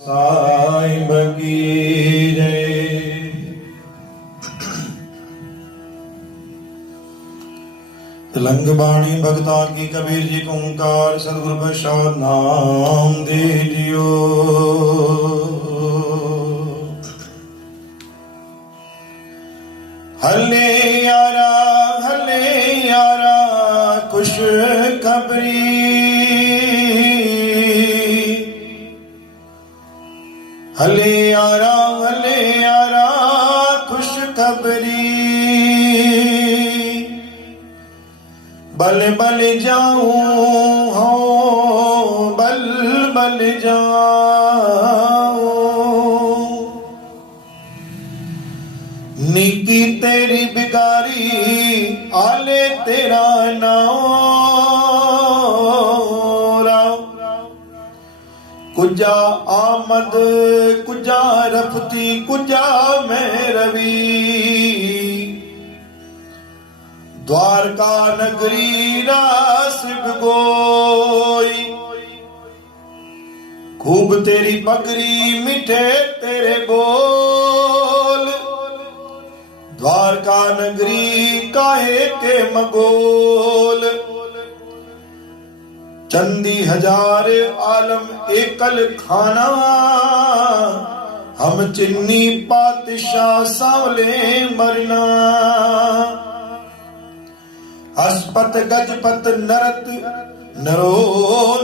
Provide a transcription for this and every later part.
साईं बगी जय। तिलंग बाणी भगता की कबीर जी को ओंकार सदगुरु प्रसाद नाम दे दियो। हले यारा खुश खबरी, हले यारा खुश खबरी। बल बल जाऊं हो बल जाऊं, निकी तेरी बिगारी आले तेरा नाम। कुजा आमद कुजा रफती कुजा में रवि, द्वारका नगरी रास गोई। खूब तेरी पगरी मिठे तेरे बोल, द्वारका नगरी काहे के मगोल। चंदी हजार आलम एकल खाना, हम चिन्नी पातशाह सांवले मरना। अस्पत गजपत नरत नरो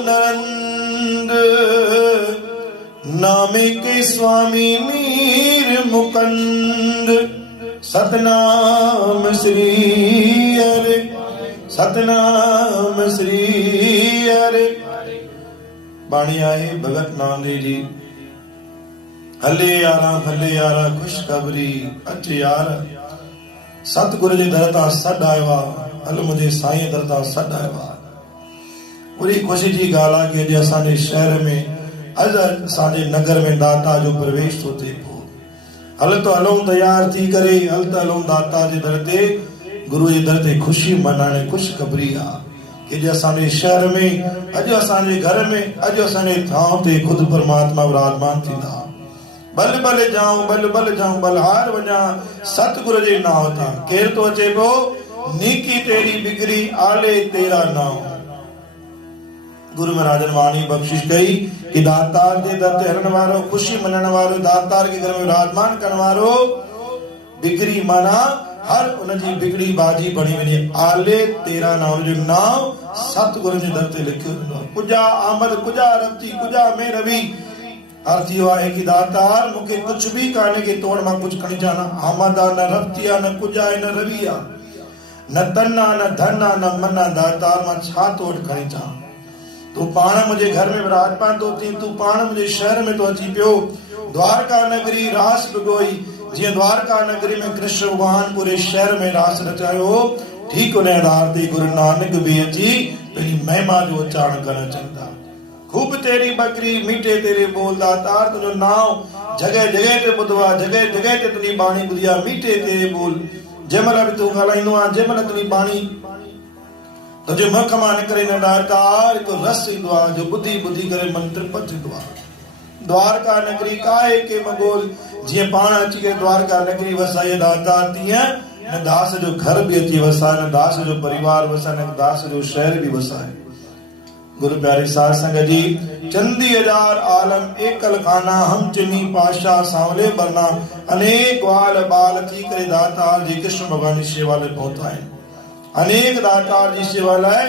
नरंद, नामे के स्वामी मीर मुकंद। सतनाम श्री हरे सतनाम श्री हरे। बाणी आए भगत नामदेव जी। हले यारा खुशखबरी, अच यार सतगुरु जे दर तां सॾ आयो आहे। हल मुंहिंजे साईं दर तां सॾ आयो आहे। पूरी ख़ुशी जी ॻाल्हि आहे कि अॼु असांजे शहर में, अॼु असांजे नगर में दाता जो प्रवेश थो थिए पियो। हल तो हलूं तैयार थी करे, हल त हलूं दाता जे दर ते, गुरु जे दर ते ख़ुशी मनाने। खुशखबरी आहे कि अॼु असांजे शहर में, अॼु असांजे घर में, अॼु असांजे थांव ते ख़ुदि परमात्मा विराजमान थींदा। बल बल जाऊं बलहार वञा सतगुरु जे नाम तां। केर तो अचे पियो, नीकी तेरी बिगड़ी आले तेरा नाम। गुरु महाराजन वाणी बख्शिश कई कि दातार जे दर ते हलण वारो, खुशी मनण वारो, दातार के घर में विराजमान करण वारो, बिगड़ी माना हर उनजी बिगड़ी बाजी बणी वञे। आले तेरा नाम जो नाम सतगुरु जे दर ते लिखियो वेंदो। कुजा आमद कुजा रब्ती कुजा में रवि। अर्थ इहो आहे कि दातार मूंखे कुझु बि कान्हे कि तोड़ मां कुझु खणी अचां। न आमद आहे, न रब्ती आहे, न कुजा आहे, न रवि आहे, न तन आहे, न धन आहे, न मन आहे। दातार मां छा तोड़ खणी अचां? तू पाण मुंहिंजे घर में विराजमान थो थी, तू पाण मुंहिंजे शहर में तो अची पियो। द्वारका नगरी रास गोई। जीअं द्वारका नगरी में कृष्ण भगवान पूरे शहर में रास रचायो, ठीक उन आधार ते गुरु नानक भी अची पंहिंजी महिमा जो उच्चारण करण चवंदा। खूब तेरी बकरी मीठे तेरे बोल। दातार तुंहिंजो नाम जगह जगह ते ॿुधो आहे, जगह जगह ते तुंहिंजी बाणी ॿुधी आहे। मीठे तेरे बोल, जंहिंमहिल बि तूं ॻाल्हाईंदो आहे, जंहिंमहिल तुंहिंजी बाणी तुंहिंजे मुख मां निकिरे न दातार हिकु रस ईंदो आहे जो ॿुधी ॿुधी करे मन तृप्त थींदो आहे। द्वारका नगरी काहे के मगोल। जीअं पाण अची करे द्वारका नगरी वसाई दातार, तीअं न दास जो घर भी अची वसाए, न दास जो परिवार वसाए, न दास जो शहर भी वसाए। गुरु प्यारे साध संगत जी। चंदी हजार आलम एकल खाना, हम चिन्नी पाशाह सांवले बरना। अनेक ग्वाल बाल थी करे दातार जी कृष्ण भगवान जी सेवा लाइ पहुता आहिनि। अनेक दातार जी सेवा लाइ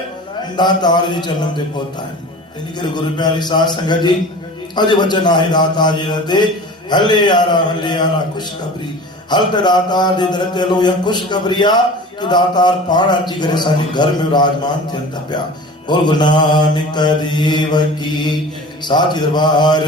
दातार जे चरणनि ते पहुता आहिनि। इन करे गुरु प्यारे साध संगत जी, अॼु वचन आहे दातार जे दर ते हले यारा खुशखबरी। हल त दातार जे दर ते हलो। या खुशखबरी आहे कि दातार पाण अची करे असांजे घर में विराजमान थियनि था पिया। बोल गुरु नानक देव की साची दरबार।